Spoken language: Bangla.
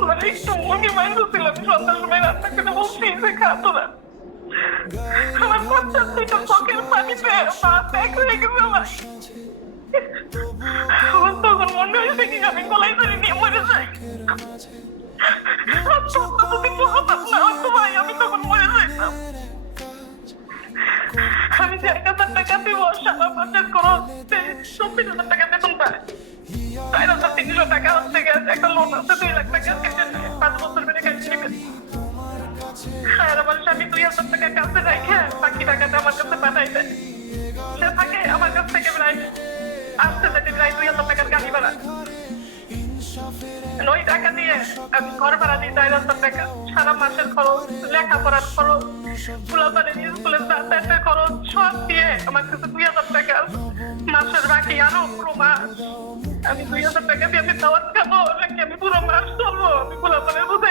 ঘরে একটু মুরগি মাংস ছিল, আমি সন্ধ্যার সময় রান্না করে বলছি যে খাতো না। আমার বাচ্চার দুইটা চোখের পানিতে ভাত এক হয়ে গেছে আমার। আমার তখন মনে হয়েছে কি আমি গলায় ধরে নিয়ে মরে যাই। যদি বলতাম না তো ভাই আমি তখন মরে যাইতাম। আমি যে 1,000 টাকা দিব সারা মাসের খরচ, 24,000 টাকা বেতন পায়, 4,300 টাকা হচ্ছে একটা লোন আছে 2 লাখ টাকা, 5 বছর ধরে কাজ নিবে। আর আমার স্বামী 2,000 টাকা কাছে রেখে বাকি টাকাটা আমার কাছে পাঠাই দেয়। সে থাকে আমার কাছ থেকে প্রায় আসতে যেতে প্রায় 2,000 টাকার গাড়ি ভাড়া। ওই টাকা দিয়ে আমি ঘর ভাড়া দিই 4,000 টাকা, সারা মাসের খরচ, লেখাপড়ার খরচ, পোলাপানের স্কুলের যাতায়াতের খরচ সব দিয়ে আমার কাছে 2,000 টাকা। মাসের বাকি আরো পুরো মাস আমি 2,000 টাকা দিয়ে আমি দাওয়াত খাবো নাকি আমি পুরো মাস চলবো, আমি পোলাপানের বুঝে